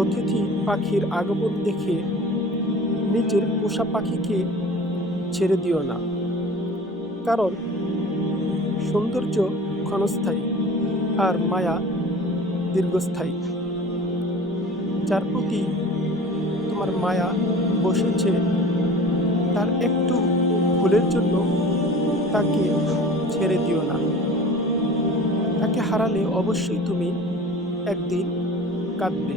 অতিথি পাখির আগমন দেখে নিজের পোষা পাখিকে ছেড়ে দিও না, কারণ সৌন্দর্য ক্ষণস্থায়ী আর মায়া দীর্ঘস্থায়ী। যার প্রতি তোমার মায়া বসেছে তার একটু ভুলের জন্য তাকে ছেড়ে দিও না। তাকে হারালে অবশ্যই তুমি একদিন কাঁদবে।